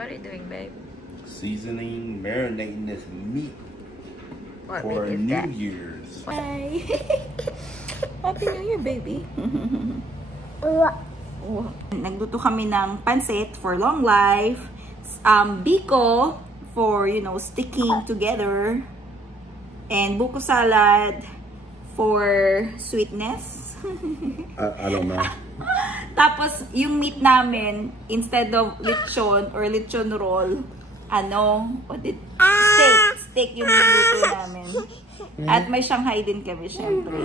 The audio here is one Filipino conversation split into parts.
What are you doing, babe? Seasoning, marinating this meat What for meat is New that? Year's. Hi. Happy New Year, baby. Nagluto kami ng pancit for long life, biko for, you know, sticking together, and buko salad for sweetness. I don't know. Tapos, yung meat namin, instead of lechon or lechon roll, steak yung niluto namin. At may Shanghai din kami, syempre.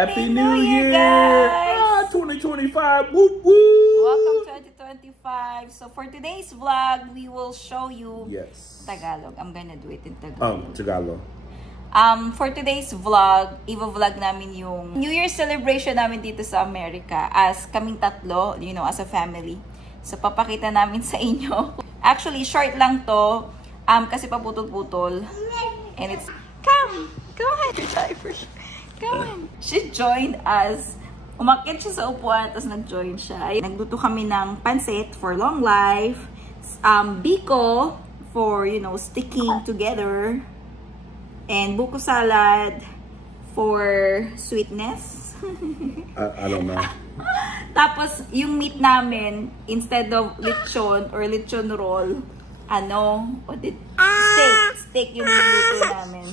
Happy New Year! Guys! 2025! Whoop whoop! Welcome 2025. So for today's vlog, we will show you Tagalog. I'm gonna do it in Tagalog. Tagalog. For today's vlog, i-vlog namin yung New Year celebration namin dito sa Amerika as kaming tatlo, you know, as a family. So papakita namin sa inyo. Actually, short lang to kasi paputol-putol. And it's come! Go ahead, your diaper. Come on. She joined us. Umakyat siya sa upuan, tapos nag-join siya. Nagluto kami ng pancit for long life, biko for, you know, sticking together, and buko salad for sweetness. I don't know. Tapos, yung meat namin, instead of lechon or lechon roll, steak yung niluto namin.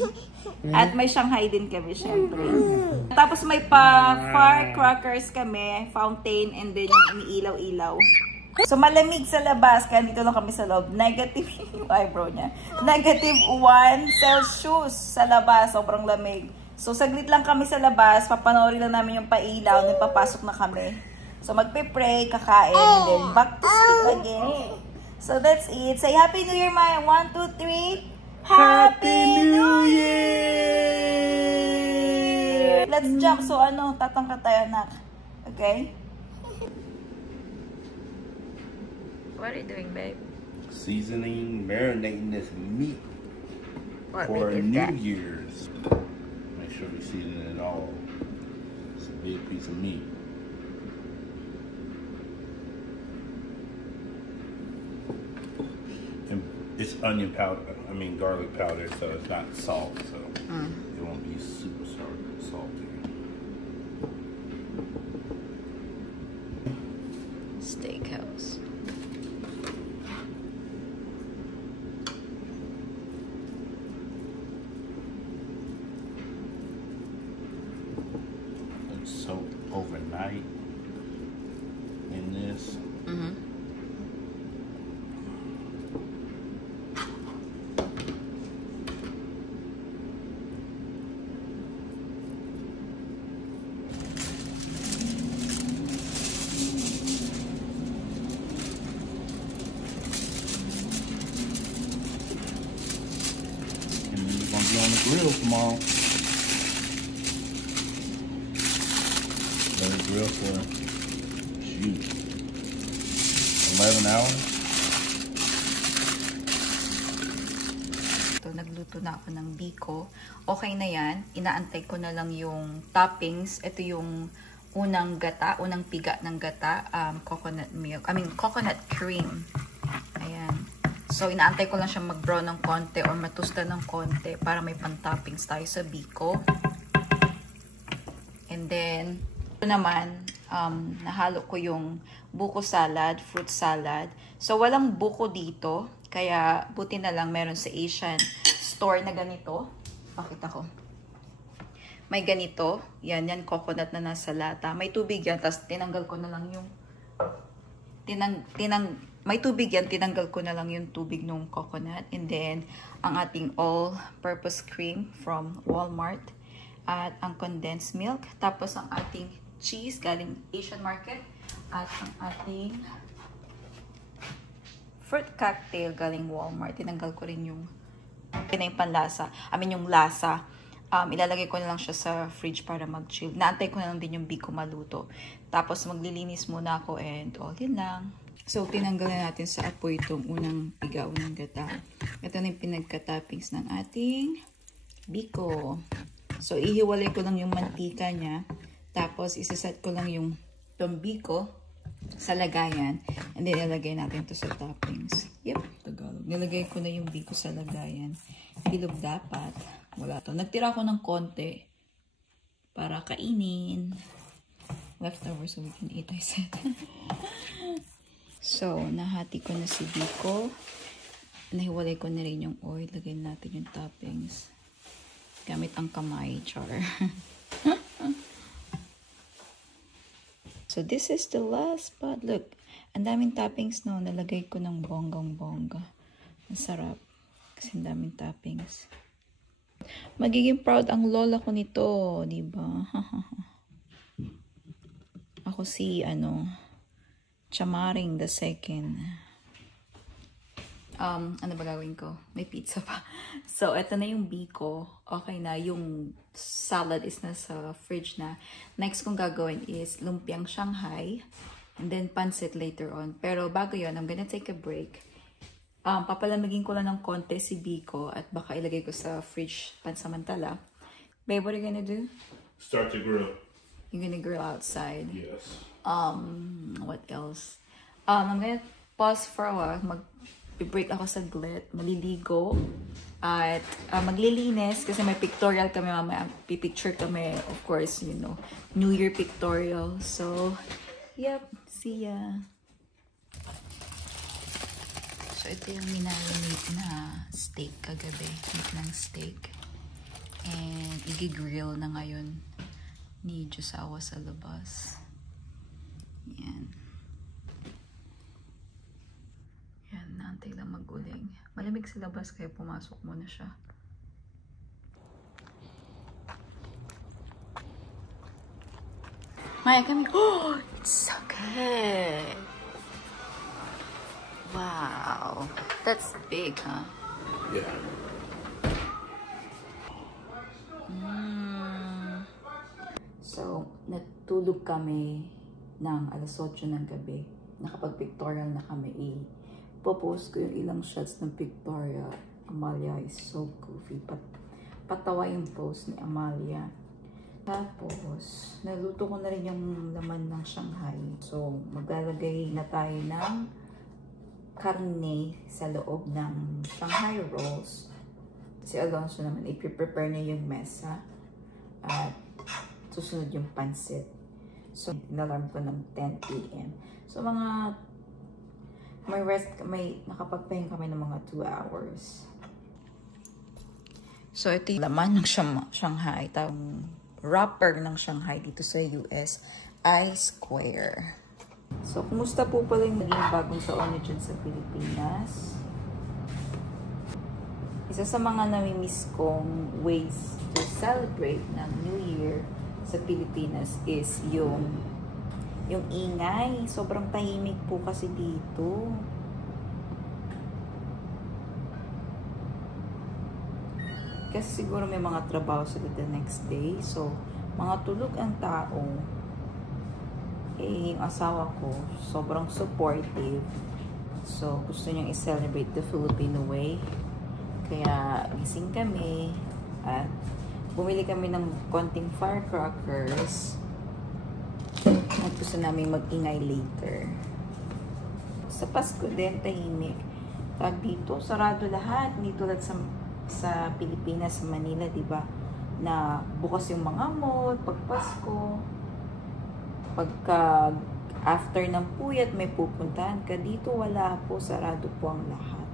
At may Shanghai din kami, syempre. Tapos may firecrackers kami, fountain, and then yung iniilaw-ilaw. So malamig sa labas, kaya dito lang kami sa loob. Negative yung eyebrow niya. -1 Celsius sa labas, sobrang lamig. So saglit lang kami sa labas, papanoorin lang namin yung pailaw, nagpapasok na kami. So magpe-pray, kakain, and then back to sleep again. So that's it. Say Happy New Year, Maya. 1, 2, 3. Happy New Year! Let's jump. So tatangka tayo, anak. Okay? What are you doing, babe? Seasoning, marinating this meat What for meat is New that? Year's. Make sure we season it all. It's a big piece of meat. And it's onion powder. I mean garlic powder, so it's not salt, so it won't be super salty. Steakhouse. It's soaked overnight in this. Be on the grill tomorrow. Let it grill for 11 hours. Nagluto na ako ng biko. Okay na yan. Inaantay ko na lang yung toppings. Ito yung unang piga ng gata. Coconut milk. Coconut cream. Ayan. So, inaantay ko lang siya mag-brown ng konti or matusta ng konti para may pan-toppings tayo sa biko. And then, ito naman, nahalo ko yung buko salad, fruit salad. So, walang buko dito. Kaya, buti na lang meron sa Asian store na ganito. Pakita ko. May ganito. Yan, coconut na nasa lata. May tubig yan. Tapos, tinanggal ko na lang yung may tubig yan, tinanggal ko na lang yung tubig ng coconut. And then, ang ating all-purpose cream from Walmart. At ang condensed milk. Tapos, ang ating cheese galing Asian market. At ang ating fruit cocktail galing Walmart. Tinanggal ko rin yung panlasa. Yung lasa. Ilalagay ko na lang siya sa fridge para mag-chill. Naantay ko na lang din yung biko maluto. Tapos maglilinis muna ako and all yun lang. So, tinanggal na natin sa apoy itong unang piga, unang gata. Ito na yung pinagka-toppings ng ating biko. So, ihiwalay ko lang yung mantika niya. Tapos, isaset ko lang yung itong biko sa lagayan. And then, ilagay natin ito sa toppings. Yep, Tagalog. Nilagay ko na yung biko sa lagayan. Bilog dapat. Wala to. Nagtira ako ng konti para kainin. Leftover so we can eat, I said. So, nahati ko na si biko. Nahiwalay ko na rin yung oil. Lagay natin yung toppings. Gamit ang kamay, char. So, this is the last spot. Look, ang daming toppings, no? Nalagay ko ng bonggang-bongga. Masarap. Kasi ang daming toppings. Magiging proud ang lola ko nito, di ba? Ako si, Chamaring the second. Ano ba gawin ko? May pizza pa. So, eto na yung biko. Okay na. Yung salad is nasa fridge na. Next kong gagawin is lumpiang Shanghai. And then pancit later on. Pero bago yun, I'm gonna take a break. Papalamigin ko lang ng konti si biko. At baka ilagay ko sa fridge pansamantala. Babe, what are you gonna do? Start to grill. You're gonna grill outside? Yes. What else? I'm gonna pause for a while. Mag-break ako sa glit. Maliligo. At maglilinis kasi may pictorial kami mamaya. Pipicture kami, of course, you know, New Year pictorial. So, yep. See ya. So, ito yung minarinate na steak kagabi. Meat ng steak. And, i-grill na ngayon ni Josawa sa labas. Yan. Yan, naantay lang maguling. Malamig sa labas kaya pumasok muna siya. Maya, kami. Oh, it's so good. Wow. That's big, huh? Yeah. So, natulog kami ng alas 8 ng gabi. Nakapag-pictorial na kami. Ipopost ko yung ilang shots ng pictorial. Amalia is so goofy. Patawa yung post ni Amalia. Tapos, naluto ko na rin yung laman ng Shanghai. So, maglalagay na tayo ng karne sa loob ng Shanghai rolls. Si Alonso naman, i-prepare niya yung mesa. At susunod yung pancit. So, inalarm ko ng 10 p.m. So, may nakapagpahinga kami ng mga 2 hours. So, ito yung laman ng Shanghai. Itong wrapper ng Shanghai dito sa US, I-Square. So, kumusta po pala yung naging bagong taon nyo dyan sa Pilipinas? Isa sa mga nami-miss kong ways to celebrate ng New Year sa Pilipinas is yung ingay. Sobrang tahimik po kasi dito. Kasi siguro may mga trabaho sila the next day. So, mga tulog ang tao. Yung asawa ko, sobrang supportive. So, gusto niyang i-celebrate the Filipino way. Kaya, gising kami. At bumili kami ng konting firecrackers. At gusto namin mag-ingay later. Sa Pasko din, tahimik. Tag dito, sarado lahat. Hindi tulad sa Pilipinas, sa Manila, diba? Na bukas yung mga mall, pag Pasko. Pagka after ng puyat, may pupuntahan ka. Dito wala po, sarado po ang lahat.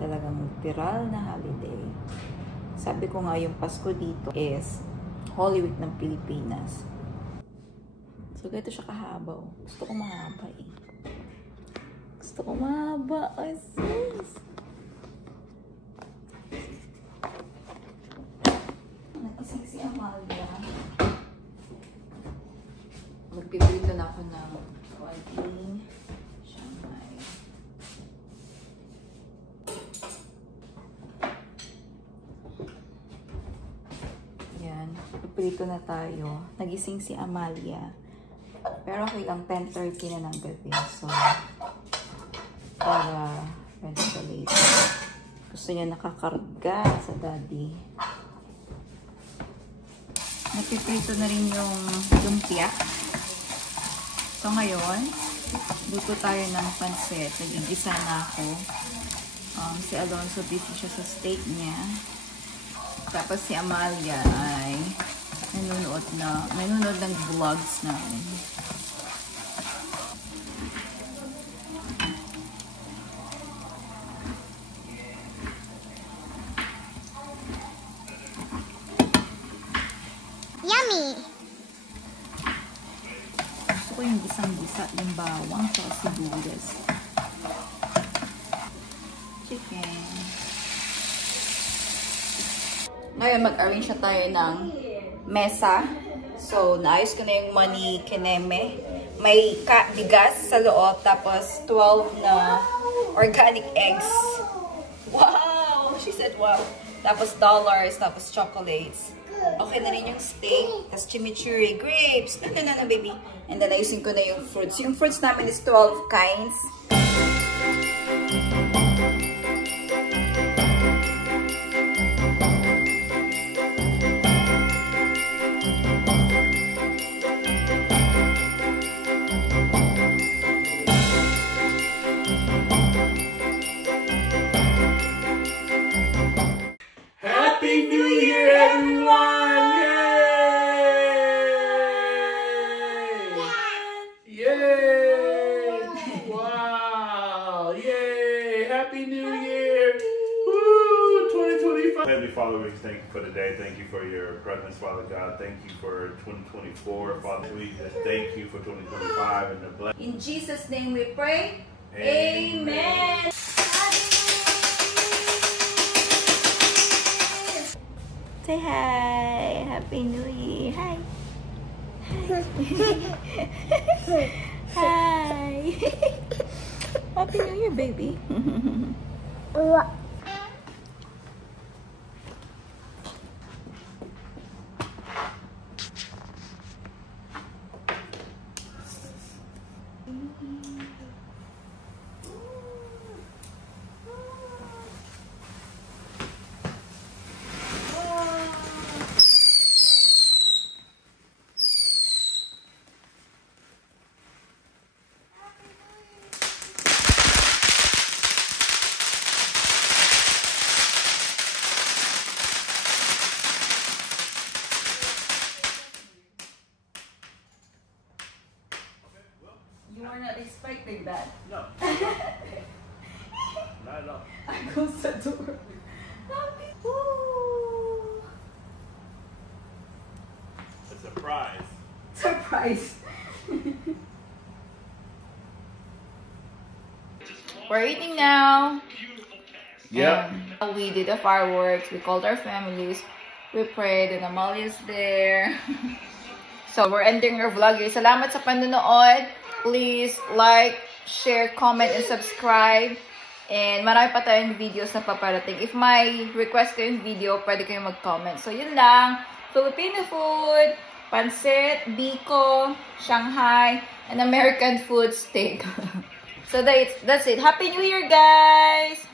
Talagang literal na holiday. Sabi ko nga yung Pasko dito is Holy Week ng Pilipinas. So, ganito siya kahaba. Oh. Gusto ko mahaba eh. Gusto ko mahaba. Ay, sis. Nagising si Amalia. Magpipilito na ako ng konting Shanghai. magpiprito na tayo. Nagising si Amalia. Pero okay lang, 10:30 na ng gabi. So, para ready ka later. Gusto niya nakakarga sa daddy. Napiprito na rin yung lumpia. So, ngayon, luto tayo ng pansit. Nagigisa na ako. Si Alonso, busy siya sa steak niya. Tapos si Amalia ay nanonood ng vlogs namin. Yummy! Gusto ko yung gisang-gisa, yung bawang, sa sibuyas. Chicken. Ngayon, mag-arrange na tayo ng mesa. So, naayos ko na yung mani kineme. May bigas sa loob, tapos 12 na organic eggs. Wow! She said wow. Tapos dollars, tapos chocolates. Okay na rin yung steak, tapos chimichurri, grapes. No, baby. And then, ayusin ko na yung fruits. Yung fruits namin is 12 kinds. Happy New Year, everyone! Yay! Yay! Wow! Yay! Happy New Year! Woo! 2025! Heavenly Father, we thank you for the day. Thank you for your presence, Father God. Thank you for 2024, Father. We just thank you for 2025 and the blessing. In Jesus' name we pray. Amen. Amen. Say hi. Happy New Year. Hi. Hi. Happy New Year, baby. You were not expecting that. No. Not at all. I closed the door. Woo! A surprise. Surprise. We're eating now. Yep. We did the fireworks. We called our families. We prayed and Amalia's there. So we're ending our vlog here. Salamat sa panonood. Please like, share, comment, and subscribe. And marami pa tayong videos na paparating. If may request kayong video, pwede kayong mag-comment. So yun lang. Filipino food, pancit, biko, Shanghai, and American food steak. So that's it. Happy New Year, guys!